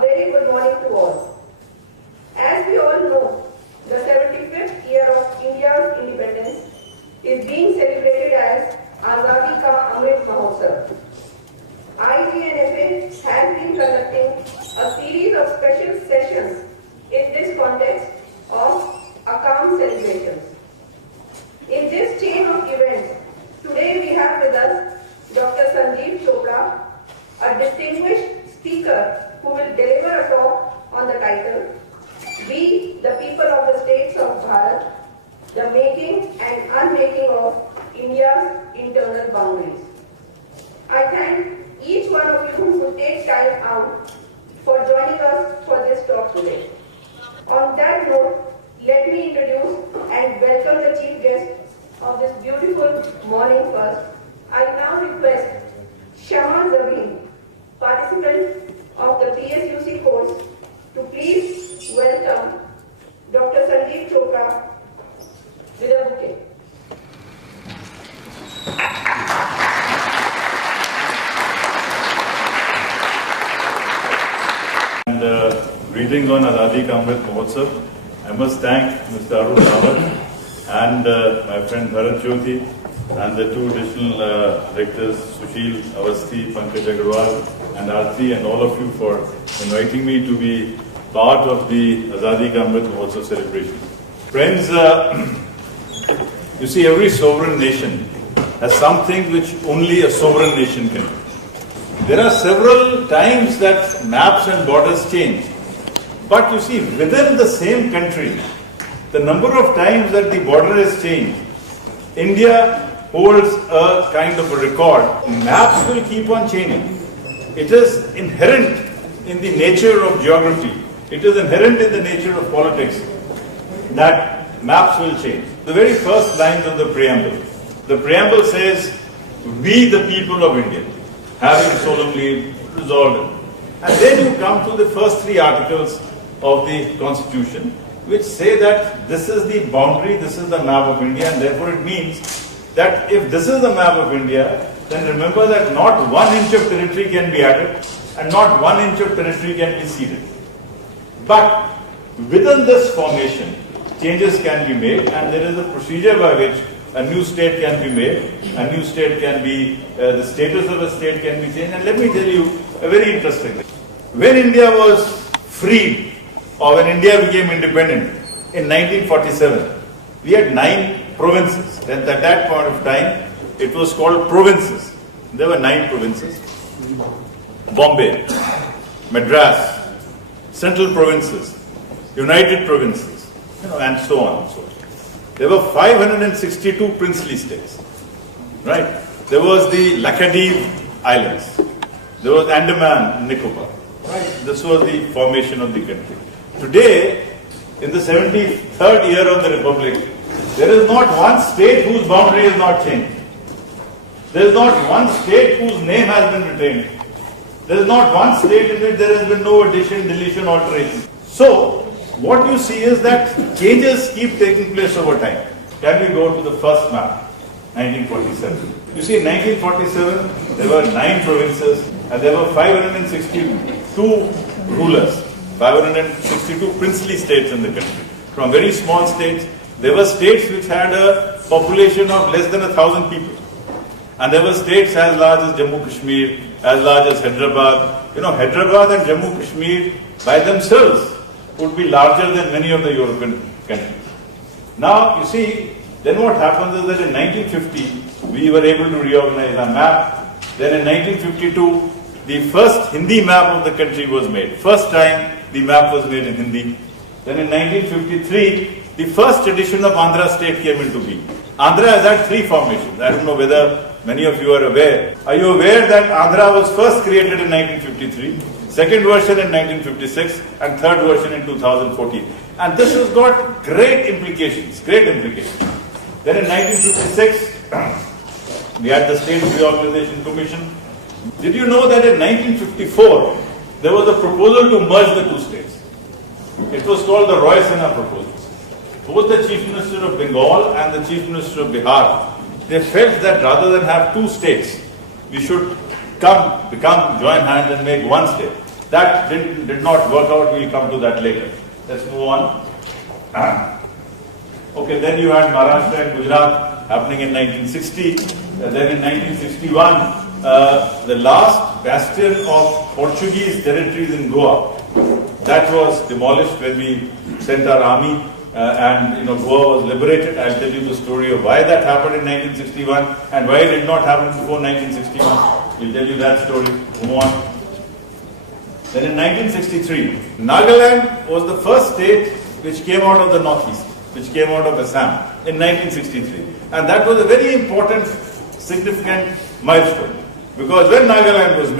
A very good morning to all. As we all know, the 75th year of India's independence is being celebrated as Azadi Ka Amrit Mahotsav. IGNFA has been conducting a series of special sessions in this context of Akkam celebrations. In this chain of events, today we have with us Dr. Sanjeev Chopra, a distinguished speaker who will deliver a talk on the title, We, the People of the States of Bharat, the Making and Unmaking of India's Internal Boundaries. I thank each one of you who take time out for joining us for this talk today. On that note, let me introduce and welcome the chief guest of this beautiful morning first. I now request Shama Zabin, participant of the PSUC course, to please welcome Dr. Sanjeev Chopra with a bouquet. And greetings on Azadi Ka Amrit Mahotsav. I must thank Mr. Arun Rawat and my friend Bharat Jyoti and the two additional directors, Sushil Avasthi, Pankaj Agarwal and Aarti, and all of you for inviting me to be part of the Azadi Ka Amrit Mahotsav celebration. Friends, you see, every sovereign nation has something which only a sovereign nation can do. There are several times that maps and borders change. But you see, within the same country, the number of times that the border has changed, India holds a kind of a record. Maps will keep on changing. It is inherent in the nature of geography. It is inherent in the nature of politics that maps will change. The very first lines of the preamble says, we the people of India, having solemnly resolved it. And then you come to the first three articles of the Constitution, which say that this is the boundary, this is the map of India, and therefore it means that if this is the map of India, then remember that not 1 inch of territory can be added and not 1 inch of territory can be ceded. But within this formation, changes can be made, and there is a procedure by which a new state can be made, a new state can be, the status of a state can be changed. And let me tell you a very interesting thing. When India was freed, or when India became independent in 1947, we had 9 provinces. At that point of time, it was called provinces. There were 9 provinces. Bombay, Madras, Central Provinces, United Provinces, and so on and so on. There were 562 princely states. Right? There was the Lakshadweep Islands. There was Andaman and Nicobar. Right? This was the formation of the country. Today, in the 73rd year of the Republic, there is not one state whose boundary has not changed. There is not one state whose name has been retained. There is not one state in which there has been no addition, deletion, alteration. So, what you see is that changes keep taking place over time. Can we go to the first map, 1947? You see, in 1947, there were 9 provinces and there were 562 rulers. 562 princely states in the country. From very small states, there were states which had a population of less than 1,000 people. And there were states as large as Jammu Kashmir, as large as Hyderabad. You know, Hyderabad and Jammu Kashmir by themselves would be larger than many of the European countries. Now, you see, then what happens is that in 1950, we were able to reorganize our map. Then in 1952, the first Hindi map of the country was made. First time the map was made in Hindi. Then in 1953, the first edition of Andhra state came into being. Andhra has had 3 formations. I don't know whether many of you are aware. Are you aware that Andhra was first created in 1953, second version in 1956, and third version in 2014? And this has got great implications, great implications. Then in 1956, we had the State Reorganization Commission. Did you know that in 1954, there was a proposal to merge the 2 states? It was called the Roy Sinha proposal. Both the Chief Minister of Bengal and the Chief Minister of Bihar, they felt that rather than have 2 states, we should join hands and make 1 state. That did not work out. We'll come to that later. Let's move on. Okay, then you had Maharashtra and Gujarat happening in 1960. Then in 1961, the last bastion of Portuguese territories in Goa, that was demolished when we sent our army and Goa was liberated. I'll tell you the story of why that happened in 1961 and why it did not happen before 1961. We'll tell you that story. Move on. Then in 1963, Nagaland was the first state which came out of the northeast, which came out of Assam in 1963. And that was a very important, significant milestone. Because when Nagaland was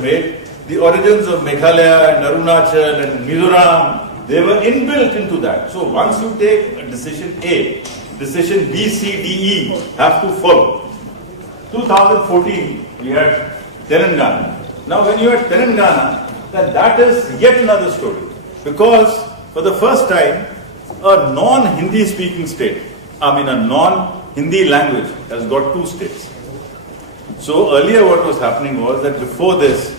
made, the origins of Meghalaya and Arunachal and Mizoram, they were inbuilt into that. So once you take a decision A, decision B, C, D, E have to follow. 2014, we had Telangana. Now when you had Telangana, that is yet another story. Because for the first time, a non-Hindi speaking state, a non-Hindi language has got two states. So earlier what was happening was that before this,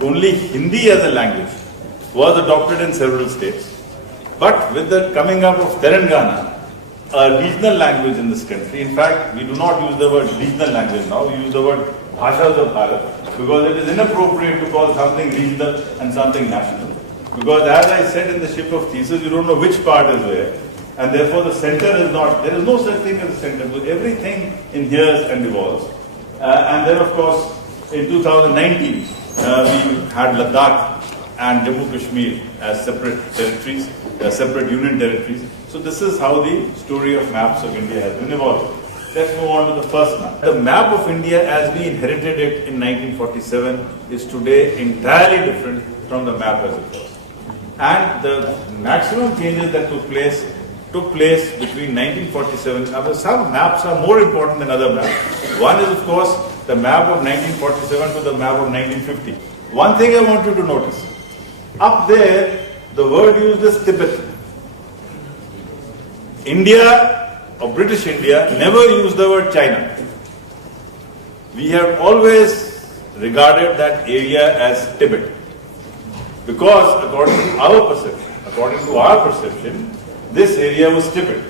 only Hindi as a language was adopted in several states. But with the coming up of Telangana, a regional language in this country, in fact, we do not use the word regional language now, we use the word Bhashas of Bharat, because it is inappropriate to call something regional and something national. Because as I said in the ship of Theseus, you don't know which part is where, and therefore the center is not, there is no such thing as a center, because everything inheres and evolves. And then of course, in 2019, we had Ladakh and Jammu Kashmir as separate territories, separate union territories. So this is how the story of maps of India has been evolved. Let's move on to the first map. The map of India as we inherited it in 1947 is today entirely different from the map as it was. And the maximum changes that took place between 1947. Some maps are more important than other maps. One is, of course, the map of 1947 to the map of 1950. One thing I want you to notice. Up there, the word used is Tibet. India, or British India, never used the word China. We have always regarded that area as Tibet. Because according to our perception, this area was Tibet.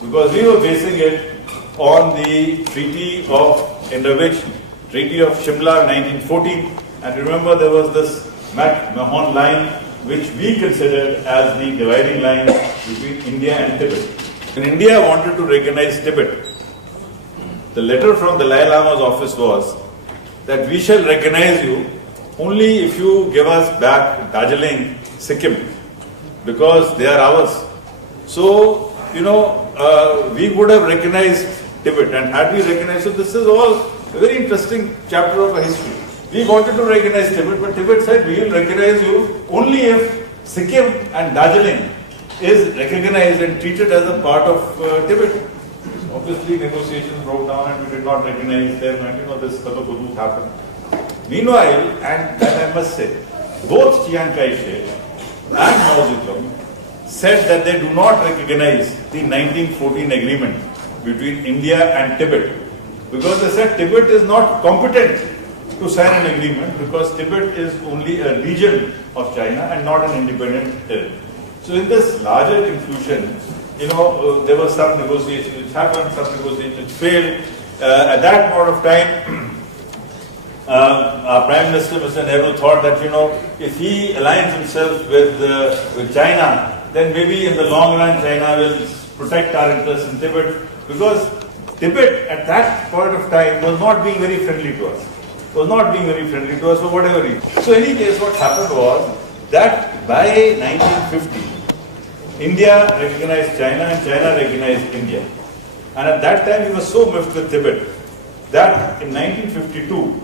Because we were basing it on the Treaty of Indovic, Treaty of Shimla 1914. And remember there was this Mac-Mahon line which we considered as the dividing line between India and Tibet. When India wanted to recognize Tibet, the letter from the Dalai Lama's office was that we shall recognize you only if you give us back Darjeeling, Sikkim, because they are ours. So, we would have recognized Tibet, and had we recognized, so this is all a very interesting chapter of our history. We wanted to recognize Tibet, but Tibet said we will recognize you only if Sikkim and Darjeeling is recognized and treated as a part of Tibet. Obviously, negotiations broke down and we did not recognize them, and this Katakudu happened. Meanwhile, and that I must say, both Chiang Kai-shek and Mao Zedong said that they do not recognize the 1914 agreement between India and Tibet, because they said Tibet is not competent to sign an agreement because Tibet is only a region of China and not an independent territory. So in this larger confusion, there was some negotiation which happened, some negotiation which failed. At that point of time, our Prime Minister, Mr. Nehru, thought that, if he aligns himself with China, then maybe in the long run China will protect our interests in Tibet, because Tibet at that point of time was not being very friendly to us. For whatever reason. So in any case, what happened was that by 1950, India recognized China and China recognized India. And at that time, we were so miffed with Tibet that in 1952,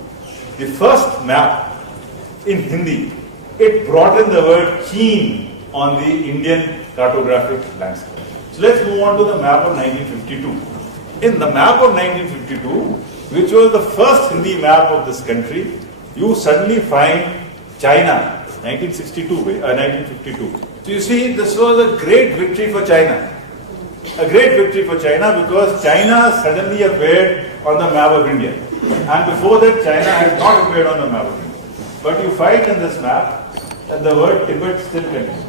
the first map in Hindi, it brought in the word Cheen on the Indian cartographic landscape. So let's move on to the map of 1952. In the map of 1952, which was the first Hindi map of this country, you suddenly find China, 1952. So you see, this was a great victory for China. A great victory for China because China suddenly appeared on the map of India. And before that, China had not appeared on the map of India. But you find in this map that the word Tibet still continues.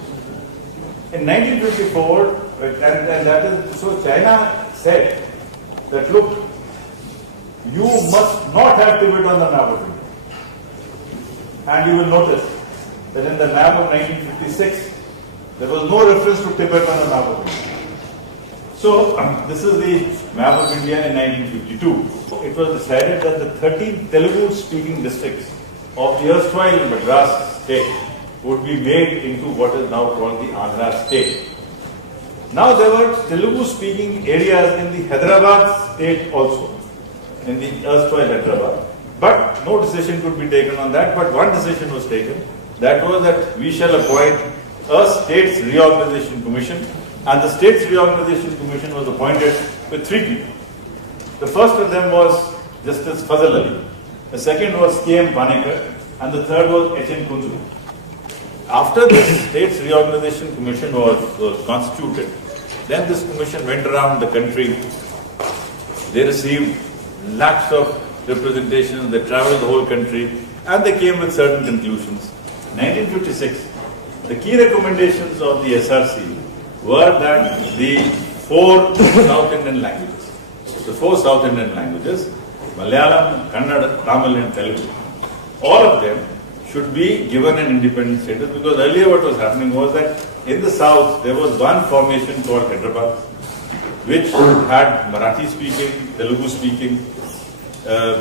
In 1954, and that is, so China said that look, you must not have Tibet on the map of India. And you will notice that in the map of 1956, there was no reference to Tibet on the map of India. So, this is the map of India in 1952. It was decided that the 13 Telugu-speaking districts of the erstwhile Madras state would be made into what is now called the Andhra state. Now, there were Telugu-speaking areas in the Hyderabad state also, in the erstwhile Hyderabad. But no decision could be taken on that, but one decision was taken. That was that we shall appoint a States Reorganization Commission, and the States Reorganization Commission was appointed with 3 people. The first of them was Justice Fazal Ali, the second was K.M. Panekar, and the third was H.N. Kundu. After this States Reorganization Commission was constituted, then this commission went around the country. They received lakhs of representations, they traveled the whole country, and they came with certain conclusions. 1956, the key recommendations of the SRC were that the 4 South Indian languages, Malayalam, Kannada, Tamil and Telugu, all of them should be given an independent status, because earlier what was happening was that in the south there was one formation called Hyderabad, which had Marathi speaking, Telugu speaking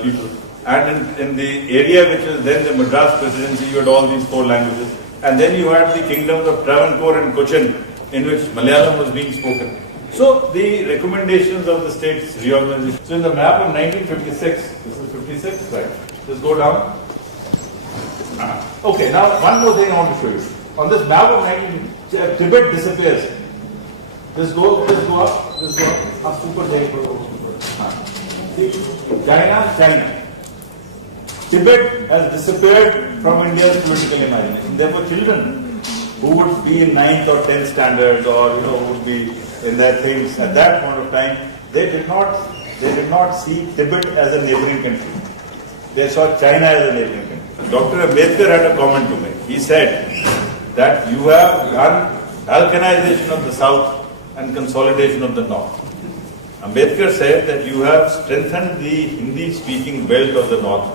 people. And in the area which is then the Madras Presidency, you had all these 4 languages. And then you had the kingdoms of Travancore and Cochin, in which Malayalam was being spoken. So the recommendations of the states reorganization. So in the map of 1956, this is 56, right? Just go down. Okay, now one more thing I want to show you. On this map of 19, Tibet disappears. Just go up, up super there. China. Tibet has disappeared from India's political imagination. There were children who would be in 9th or 10th standards, or would be in their things at that point of time. They did not see Tibet as a neighboring country. They saw China as a neighboring country. Dr. Ambedkar had a comment to make. He said that you have done balkanization of the south and consolidation of the north. Ambedkar said that you have strengthened the Hindi-speaking belt of the north,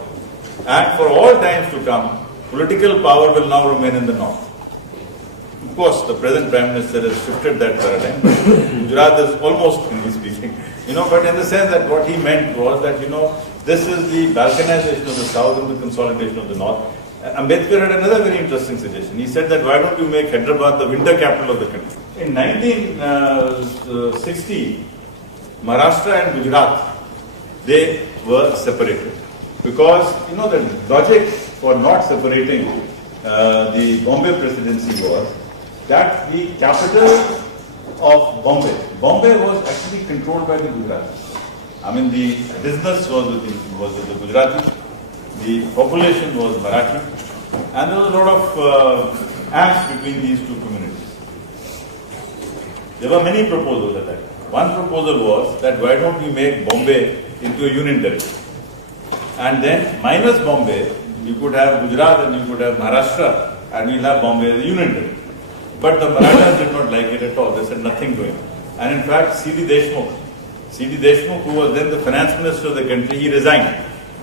and for all times to come, political power will now remain in the north. Of course, the present Prime Minister has shifted that paradigm. Gujarat is almost Hindi-speaking, but in the sense that what he meant was that, this is the balkanization of the south and the consolidation of the north. Ambedkar had another very interesting suggestion. He said that why don't you make Hyderabad the winter capital of the country? In 1960, Maharashtra and Gujarat, they were separated. Because, the logic for not separating the Bombay presidency was that the capital of Bombay was actually controlled by the Gujaratis. I mean, the business was with the Gujaratis, the population was Marathi, and there was a lot of angst between these two communities. There were many proposals at that time. One proposal was that why don't we make Bombay into a union territory? And then minus Bombay, you could have Gujarat and you could have Maharashtra, and we'll have Bombay as a union territory. But the Marathas did not like it at all. They said nothing doing. And in fact, C.D. Deshmukh, who was then the finance minister of the country, he resigned.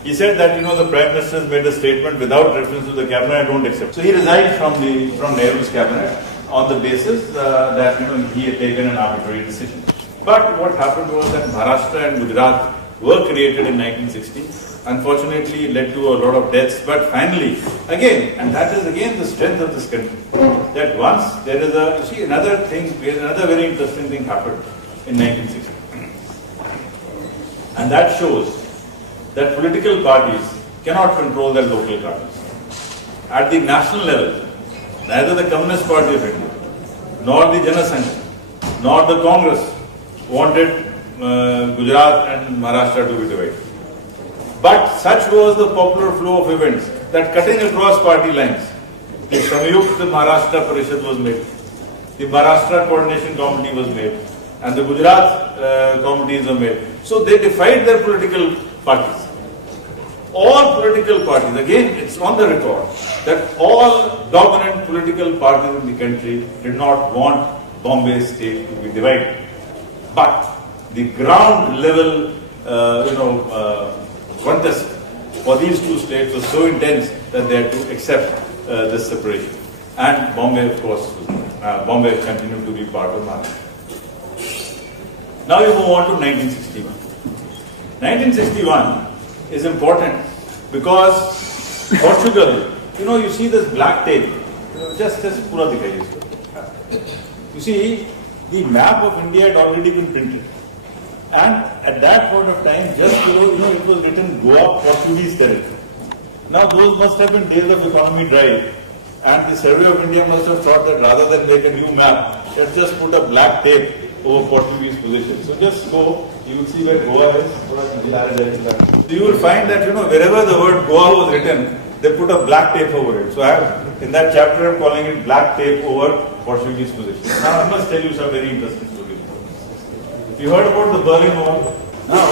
He said that, the Prime Minister has made a statement without reference to the cabinet, I don't accept. So he resigned from Nehru's cabinet on the basis that, he had taken an arbitrary decision. But what happened was that Maharashtra and Gujarat were created in 1960. Unfortunately, it led to a lot of deaths. But finally, again, and that is again the strength of this country, that once there is another very interesting thing happened in 1960. And that shows that political parties cannot control their local parties. At the national level, neither the Communist Party of India, nor the Jana Sangh, nor the Congress wanted Gujarat and Maharashtra to be divided. But such was the popular flow of events that cutting across party lines, the Samyukta Maharashtra Parishad was made, the Maharashtra Coordination Committee was made, and the Gujarat committees were made. So they defied their political parties. all political parties, again it's on the record, that all dominant political parties in the country did not want Bombay state to be divided. But the ground level, contest for these two states was so intense that they had to accept this separation. And Bombay, of course, Bombay continued to be part of Maharashtra. Now we move on to 1961. 1961 is important because Portugal, you see this black tape, just pura dikhaiye isko. You see, the map of India had already been printed. And at that point of time, just below, it was written Goa Portuguese territory. Now those must have been days of economy drive. And the Survey of India must have thought that rather than make a new map, let's just put a black tape over Portuguese position. So just go, you will see where Goa is. So you will find that, wherever the word Goa was written, they put a black tape over it. So in that chapter, I'm calling it black tape over Portuguese position. Now I must tell you some very interesting stories. You heard about the Berlin Wall. Now,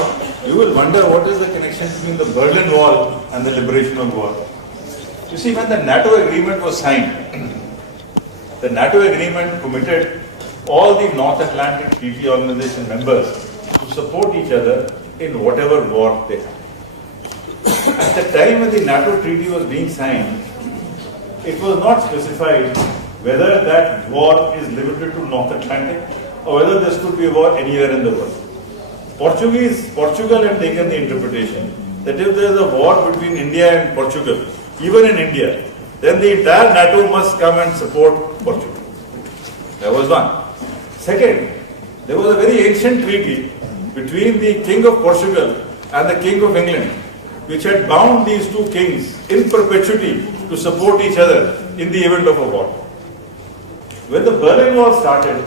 you will wonder what is the connection between the Berlin Wall and the liberation of Goa. You see, when the NATO agreement was signed, the NATO agreement committed all the North Atlantic Treaty Organization members to support each other in whatever war they had. At the time when the NATO treaty was being signed, it was not specified whether that war is limited to North Atlantic or whether this could be a war anywhere in the world. Portugal had taken the interpretation that if there is a war between India and Portugal, even in India, then the entire NATO must come and support Portugal. That was one. Second, there was a very ancient treaty between the King of Portugal and the King of England, which had bound these two kings in perpetuity to support each other in the event of a war. When the Berlin Wall started,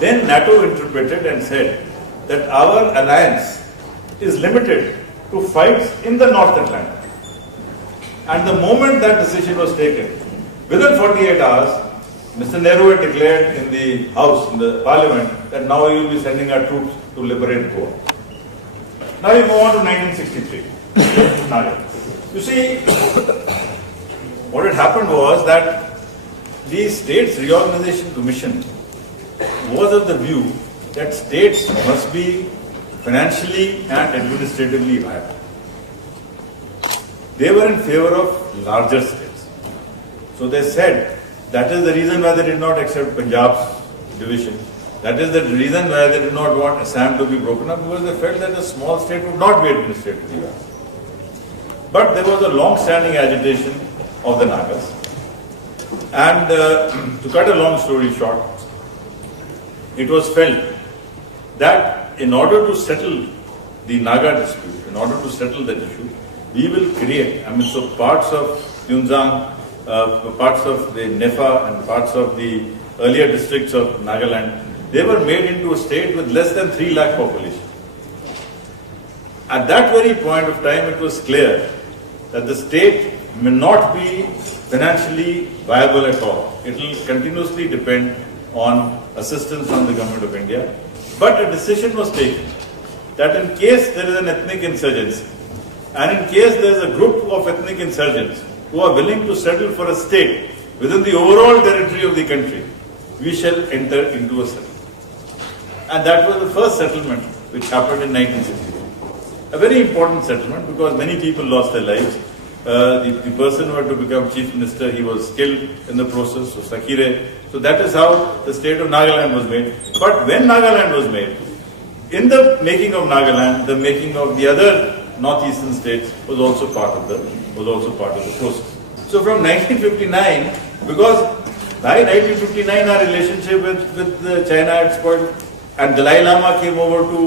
then NATO interpreted and said that our alliance is limited to fights in the North Atlantic. And the moment that decision was taken, within 48 hours, Mr. Nehru had declared in the House, in the Parliament, that now we will be sending our troops to liberate Goa. Now we move on to 1963. You see, what had happened was that the States Reorganization Commission was of the view that states must be financially and administratively viable. They were in favor of larger states. So they said that is the reason why they did not accept Punjab's division. That is the reason why they did not want Assam to be broken up, because they felt that a small state would not be administratively viable. But there was a long-standing agitation of the Nagas. And to cut a long story short, it was felt that in order to settle the Naga dispute, in order to settle that issue, we will create, so parts of Yunzang, parts of the Nefa and parts of the earlier districts of Nagaland, they were made into a state with less than 3 lakh population. At that very point of time, it was clear that the state may not be financially viable at all. It will continuously depend on assistance from the Government of India. But a decision was taken that in case there is an ethnic insurgency, and in case there is a group of ethnic insurgents who are willing to settle for a state within the overall territory of the country, we shall enter into a settlement. And that was the first settlement which happened in 1962. A very important settlement because many people lost their lives. The person who had to become chief minister, he was killed in the process, so Sakire. So that is how the state of Nagaland was made. But when Nagaland was made, in the making of Nagaland, the making of the other northeastern states was also part of the process. So from 1959, because by 1959 our relationship with China had spoiled, and Dalai Lama came over to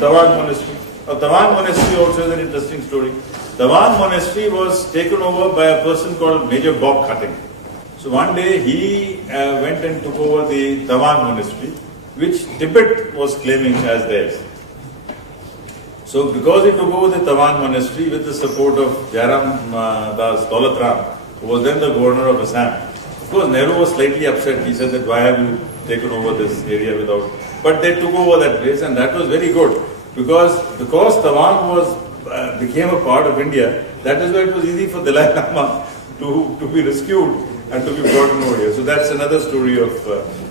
Tawang Monastery. Now Tawang Monastery also is an interesting story. Tawang Monastery was taken over by a person called Major Bob Khatting. So one day he went and took over the Tawang Monastery, which Tibet was claiming as theirs. So because he took over the Tawang Monastery with the support of Jairam Das Daulatram, who was then the governor of Assam, of course Nehru was slightly upset. He said that why have you taken over this area without... But they took over that place and that was very good because Tawang was became a part of India. That is why it was easy for Dalai Lama to be rescued and to be brought over here. So that's another story of.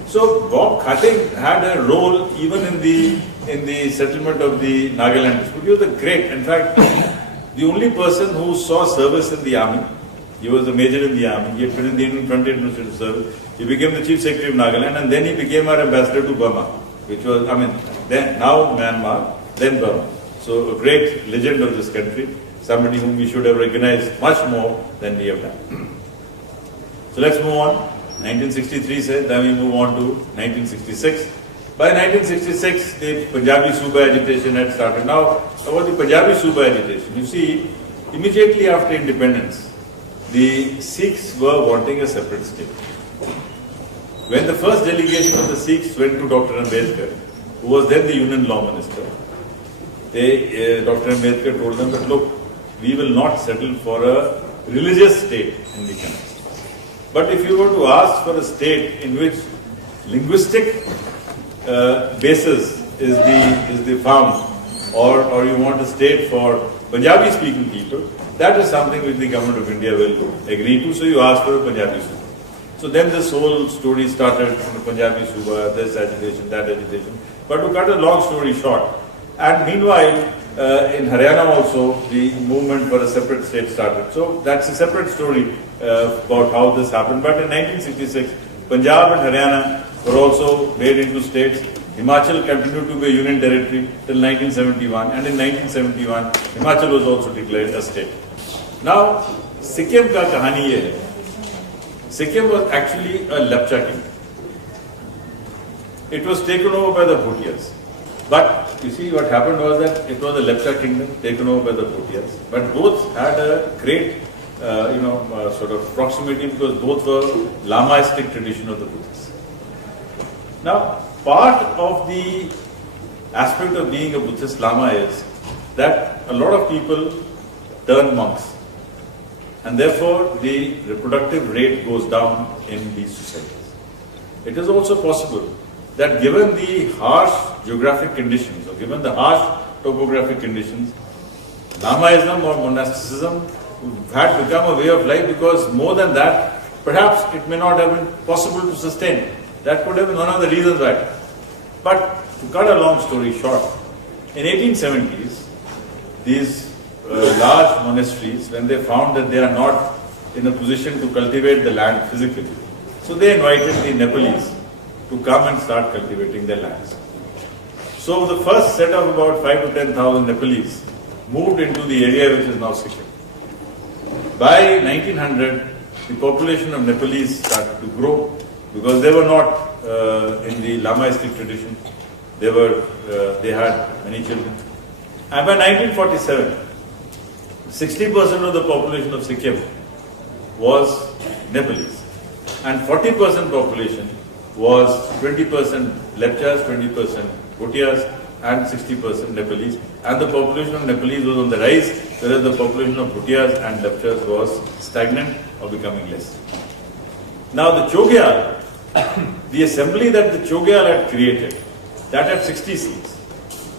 So Bob Khating had a role even in the settlement of the Nagaland dispute. He was a great, in fact, the only person who saw service in the army. He was a major in the army. He had been in the Indian Frontier Administrative Service. He became the Chief Secretary of Nagaland, and then he became our ambassador to Burma, which was, then now Myanmar, then Burma. So a great legend of this country, somebody whom we should have recognized much more than we have done. So let's move on. 1963 said, then we move on to 1966. By 1966, the Punjabi Suba agitation had started. Now, about the Punjabi Suba agitation, you see, immediately after independence, the Sikhs were wanting a separate state. When the first delegation of the Sikhs went to Dr. Ambedkar, who was then the Union Law Minister, Dr. Ambedkar told them that, look, we will not settle for a religious state in the country. But if you were to ask for a state in which linguistic basis is the found, or you want a state for Punjabi-speaking people, that is something which the government of India will agree to. So you ask for a Punjabi Suba. So then this whole story started from the Punjabi Suba, this agitation, that agitation. But to cut a long story short, and meanwhile, in Haryana also, the movement for a separate state started. So that's a separate story about how this happened. But in 1966, Punjab and Haryana were also made into states. Himachal continued to be a union territory till 1971, and in 1971, Himachal was also declared a state. Now, Sikkim ka kahani ye hai. Sikkim was actually a Lepcha kingdom. It was taken over by the Bhutias. But you see, what happened was that it was a Lepcha kingdom taken over by the Bhutias. But both had a great, sort of proximity because both were Lamaistic tradition of the Buddhists. Now, part of the aspect of being a Buddhist Lama is that a lot of people turn monks. And therefore, the reproductive rate goes down in these societies. It is also possible that given the harsh geographic conditions, or given the harsh topographic conditions, Lamaism or monasticism had become a way of life because more than that, perhaps it may not have been possible to sustain. That could have been one of the reasons why. But to cut a long story short, in 1870s, these large monasteries, when they found that they are not in a position to cultivate the land physically, so they invited the Nepalese to come and start cultivating their lands. So the first set of about 5,000 to 10,000 Nepalese moved into the area which is now Sikkim. By 1900, the population of Nepalese started to grow because they were not in the Lamaistic tradition. They had many children. And by 1947, 60% of the population of Sikkim was Nepalese, and 40% population was 20% Lepchas, 20% Bhutias, and 60% Nepalese. And the population of Nepalese was on the rise, whereas the population of Bhutias and Lepchas was stagnant or becoming less. Now the Chogyal, the assembly that the Chogyal had created, that had 60 seats.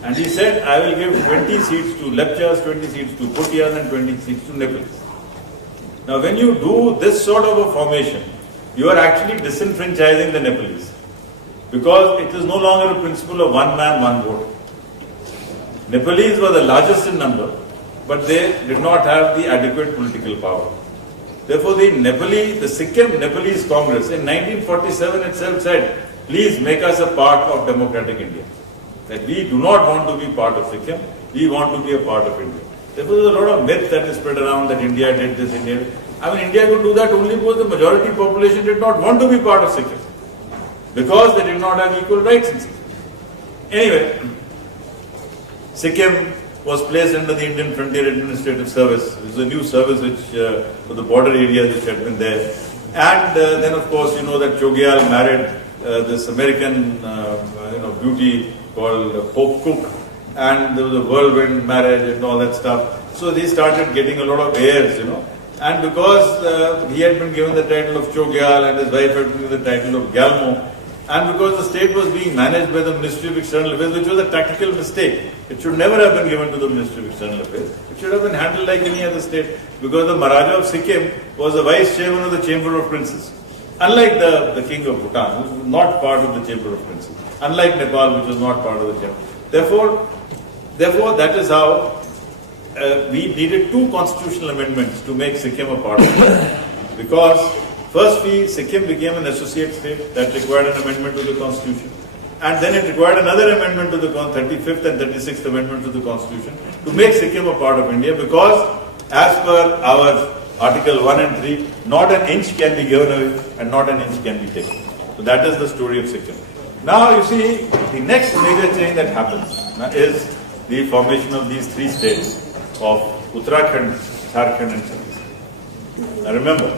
And he said, I will give 20 seats to Lepchas, 20 seats to Bhutias, and 20 seats to Nepalese. Now when you do this sort of a formation, you are actually disenfranchising the Nepalese, because it is no longer a principle of one man, one vote. Nepalese were the largest in number, but they did not have the adequate political power. Therefore, the Sikkim Nepalese Congress in 1947 itself said, please make us a part of democratic India. That we do not want to be part of Sikkim, we want to be a part of India. Therefore, there is a lot of myth that is spread around that India did this, India did. India could do that only because the majority population did not want to be part of Sikkim, because they did not have equal rights in Sikkim. Anyway, Sikkim was placed under the Indian Frontier Administrative Service, which is a new service which for the border areas which had been there. And then, of course, you know that Chogyal married this American beauty called Hope Cook, and there was a whirlwind marriage and all that stuff. So they started getting a lot of heirs, And because he had been given the title of Chogyal and his wife had been given the title of Gyalmo, and because the state was being managed by the Ministry of External Affairs, which was a tactical mistake. It should never have been given to the Ministry of External Affairs. It should have been handled like any other state, because the Maharaja of Sikkim was the vice chairman of the Chamber of Princes. Unlike the King of Bhutan, who was not part of the Chamber of Princes. Unlike Nepal, which was not part of the Chamber. Therefore, that is how we needed two constitutional amendments to make Sikkim a part of it. Because firstly, Sikkim became an associate state that required an amendment to the constitution. And then it required another amendment to the 35th and 36th amendment to the constitution to make Sikkim a part of India, because as per our Article 1 and 3, not an inch can be given away and not an inch can be taken. So that is the story of Sikkim. Now you see, the next major change that happens is the formation of these three states of Uttarakhand, Jharkhand and Chhattisgarh. Now remember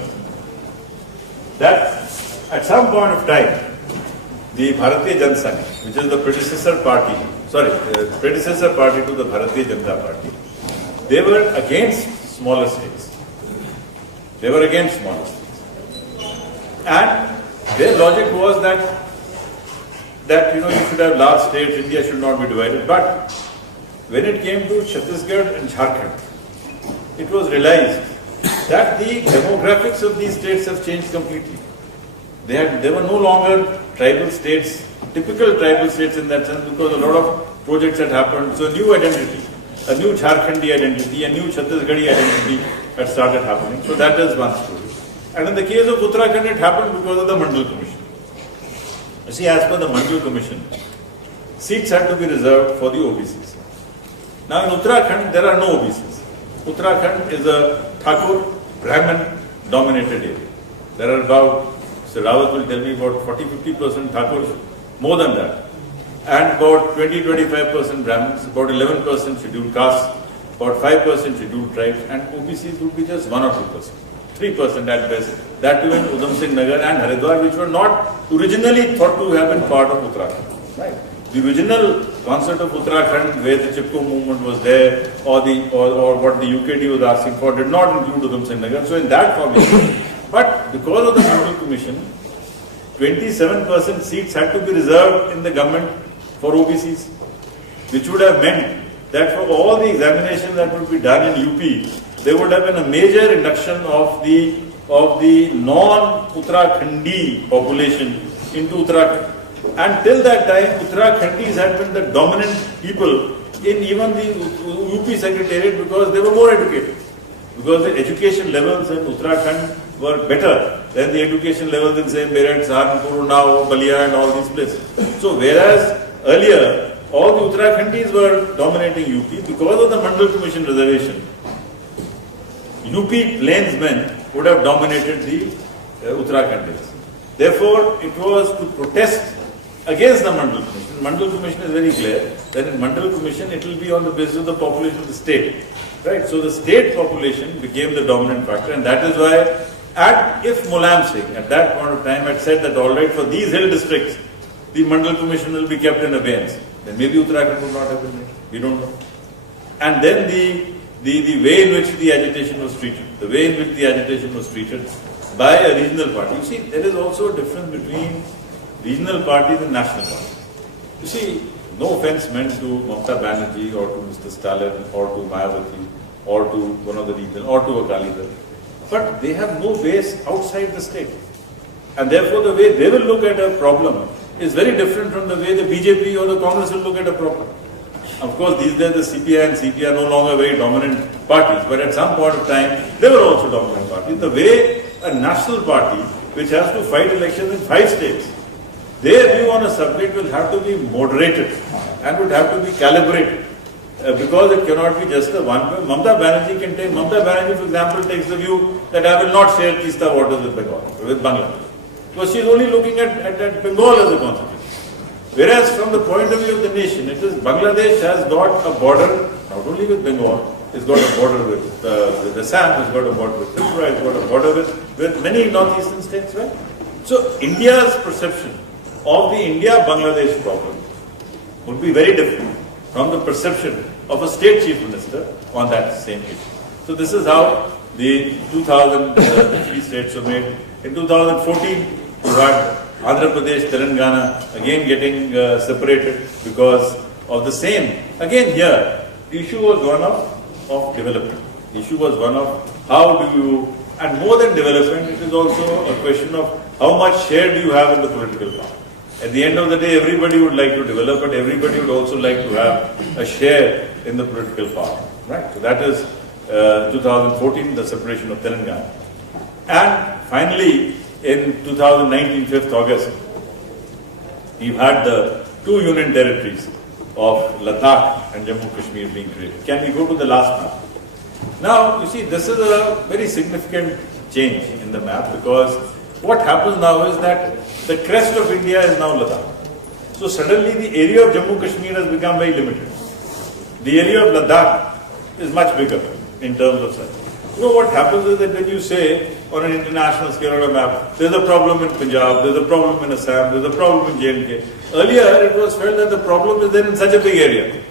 that at some point of time, the Bharatiya Janata Sangh, which is the predecessor party to the Bharatiya Janata Party, they were against smaller states. And their logic was that you should have large states, India should not be divided. But when it came to Chhattisgarh and Jharkhand, it was realized that the demographics of these states have changed completely. They were no longer tribal states, typical tribal states in that sense, because a lot of projects had happened. So a new identity, a new Jharkhandi identity, a new Chhattisgarhi identity had started happening. So that is one story. And in the case of Uttarakhand, it happened because of the Mandal Commission. You see, as per the Mandal Commission, seats had to be reserved for the OBCs. Now in Uttarakhand, there are no OBCs. Uttarakhand is a Thakur, Brahmin dominated area. There are about, Mr. Rawat will tell me, about 40-50% Thakurs, more than that. And about 20-25% Brahmins, about 11% scheduled castes, about 5% scheduled tribes, and OBCs would be just 1 or 2%. 3% at best. That too in Udham Singh Nagar and Haridwar, which were not originally thought to have been part of Uttarakhand. Right. The original concept of Uttarakhand, where the Chipko movement was there, or what the UKD was asking for, did not include Udham Singh Nagar. So in that formation, but because of the Mandal Commission, 27% seats had to be reserved in the government for OBCs, which would have meant that for all the examinations that would be done in UP, there would have been a major induction of the non-Uttarakhandi population into Uttarakhand. And till that time, Uttarakhandis had been the dominant people in even the UP secretariat, because they were more educated. Because the education levels in Uttarakhand were better than the education levels in, say, Meerut, Saharanpur, Unnao, Balia and all these places. So whereas earlier, all the Uttarakhandis were dominating UP, because of the Mandal Commission reservation, UP plainsmen would have dominated the Uttarakhandis. Therefore, it was to protest against the Mandal Commission. Mandal Commission is very clear that in Mandal Commission it will be on the basis of the population of the state. Right? So the state population became the dominant factor, and that is why, if Mulayam Singh at that point of time had said that all right, for these hill districts, the Mandal Commission will be kept in abeyance, then maybe Uttarakhand would not have been made. We don't know. And then the way in which the agitation was treated, by a regional party. You see, there is also a difference between regional parties and national parties. You see, no offense meant to Mamata Banerjee or to Mr. Stalin or to Mayawati or to one of the regional or to Akali-Dal, but they have no base outside the state. And therefore the way they will look at a problem is very different from the way the BJP or the Congress will look at a problem. Of course, these days the CPI and CPI are no longer very dominant parties, but at some point of time, they were also dominant parties. The way a national party, which has to fight elections in 5 states, their view on a subject will have to be moderated and would have to be calibrated, because it cannot be just a one way. Mamata Banerjee, for example, takes the view that I will not share Teesta waters with Bangladesh, because she is only looking at Bengal as a constitution. Whereas from the point of view of the nation, it is Bangladesh has got a border not only with Bengal, it's got a border with Assam, it's got a border with Tripura, it's got a border with many northeastern states, right? So India's perception of the India-Bangladesh problem would be very different from the perception of a state chief minister on that same issue. So this is how the 2003 states were made. In 2014, Andhra Pradesh, Telangana, again getting separated because of the same. Again here, the issue was one of development. The issue was one of how do you, and more than development, it is also a question of how much share do you have in the political power. At the end of the day, everybody would like to develop, but everybody would also like to have a share in the political power. Right? So that is 2014, the separation of Telangana. And finally, in 2019, 5th August, we've had the two union territories of Ladakh and Jammu Kashmir being created. Can we go to the last map? Now, you see, this is a very significant change in the map because what happens now is that the crest of India is now Ladakh. So suddenly the area of Jammu Kashmir has become very limited. The area of Ladakh is much bigger in terms of size. You know what happens is that when you say on an international scale on a map, there's a problem in Punjab, there's a problem in Assam, there's a problem in J&K. Earlier it was felt that the problem is there in such a big area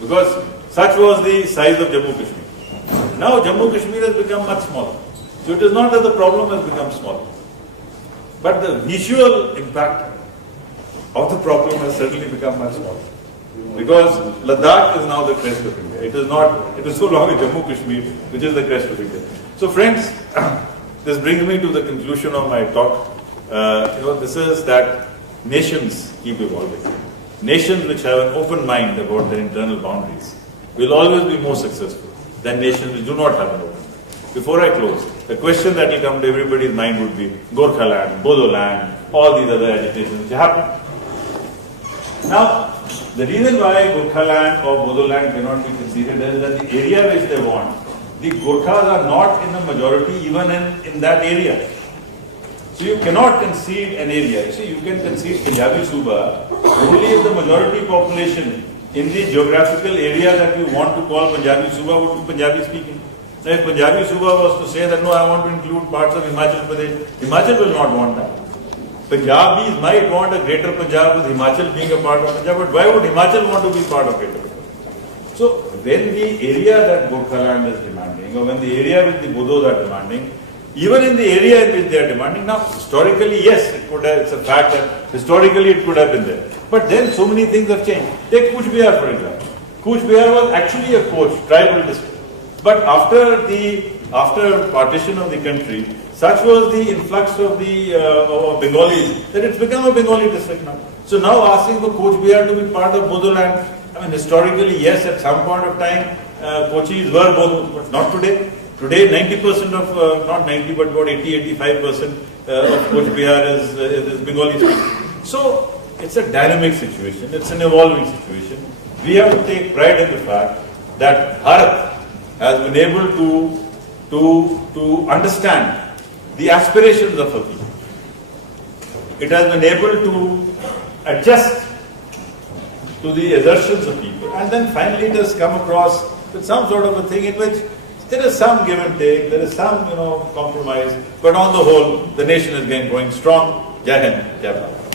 because such was the size of Jammu Kashmir. Now Jammu Kashmir has become much smaller. So it is not that the problem has become smaller, but the visual impact of the problem has certainly become much smaller. Because Ladakh is now the crest of India. It is not, it is so long as Jammu Kashmir, which is the crest of India. So friends, this brings me to the conclusion of my talk. This is that nations keep evolving. Nations which have an open mind about their internal boundaries will always be more successful than nations which do not have an open mind. Before I close, the question that will come to everybody's mind would be Gorkhaland, Bodoland, all these other agitations which happen. Now, the reason why Gorkhaland or Bodoland cannot be conceded is that the area which they want, the Gorkhas are not in a majority even in that area. So you cannot concede an area. You see, you can concede Punjabi Suba only if the majority population in the geographical area that you want to call Punjabi Suba would be Punjabi speaking. Now if Punjabi Suba was to say that no, I want to include parts of Himachal Pradesh, Himachal will not want that. Punjabis might want a greater Punjab with Himachal being a part of Punjab, but why would Himachal want to be part of greater Punjab? So when the area that Gorkhaland is demanding, or when the area which the Bodos are demanding, even in the area in which they are demanding, now historically yes, it's a fact that historically it could have been there. But then so many things have changed. Take Cooch Behar for example. Cooch Behar was actually a Koch, tribal district. But after partition of the country, such was the influx of the Bengalis that it's become a Bengali district now. So now asking for Cooch Behar to be part of Bodoland, I mean historically yes, at some point of time Kochis were Bodos, but not today. Today 90% of, not 90 but about 80-85% of Cooch Behar is Bengali speaking. So it's a dynamic situation, it's an evolving situation. We have to take pride in the fact that Bharat has been able to understand the aspirations of a people. It has been able to adjust to the assertions of people, and then finally it has come across with some sort of a thing in which there is some give and take, there is some compromise, but on the whole, the nation is going strong. Jai Hind, Jai Bharat.